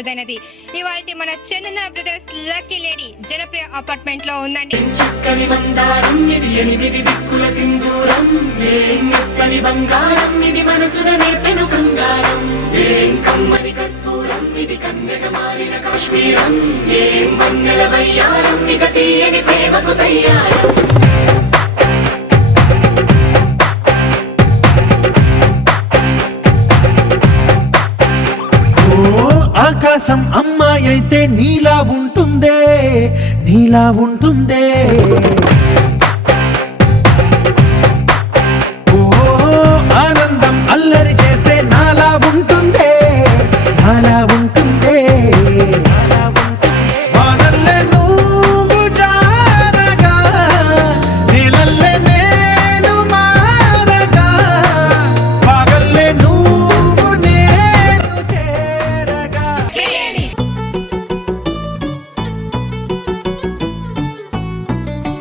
అరుదైనది. ఇవాల్టి మన Chandana brothers lucky lady Janapriya apartment లో ఉందండి. చక్కని మందారం ఇది 8 దిక్కుల సింధూరం, ఏం మెత్తని బంగారం ఇది మనసున నేపెను బంగారం, ఏం కమ్మని కర్పూరం ఇది కన్యక మారిన కాశ్మీరం, ఏం వన్నెల వయ్యారం ఇక తీయని ప్రేమకు తయ్యారం. ఆకాశం అమ్మాయి అయితే నీలా ఉంటుందే, నీలా ఉంటుందే.